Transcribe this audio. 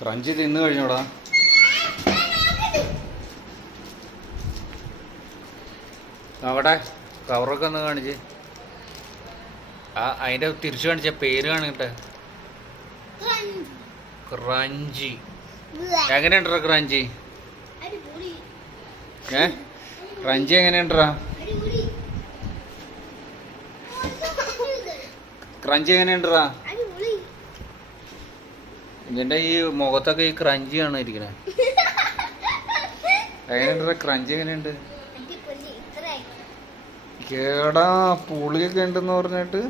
Crunchy തിന്നു കഴിഞ്ഞോടാ. അവിടെ കവറൊക്കെ ഒന്ന് കാണിച്ച്. ആ അതിന്റെ തിരിച്ചു കാണിച്ച പേര് കാണിക്കട്ടെ. ക്രഞ്ചി എങ്ങനെയുണ്ടോ ക്രഞ്ചി ഏ? ക്രഞ്ചി എങ്ങനെയുണ്ടോ ക്രഞ്ചി എങ്ങനെയുണ്ടോ ഇതിന്റെ ഈ മുഖത്തൊക്കെ ഈ ക്രഞ്ചി ക്രഞ്ചിയാണ് ഇരിക്കണേ എങ്ങനെയുണ്ട്? ക്രഞ്ചി എങ്ങനെയുണ്ട്? കേടാ പുളിയൊക്കെ ഉണ്ടെന്ന് പറഞ്ഞിട്ട്.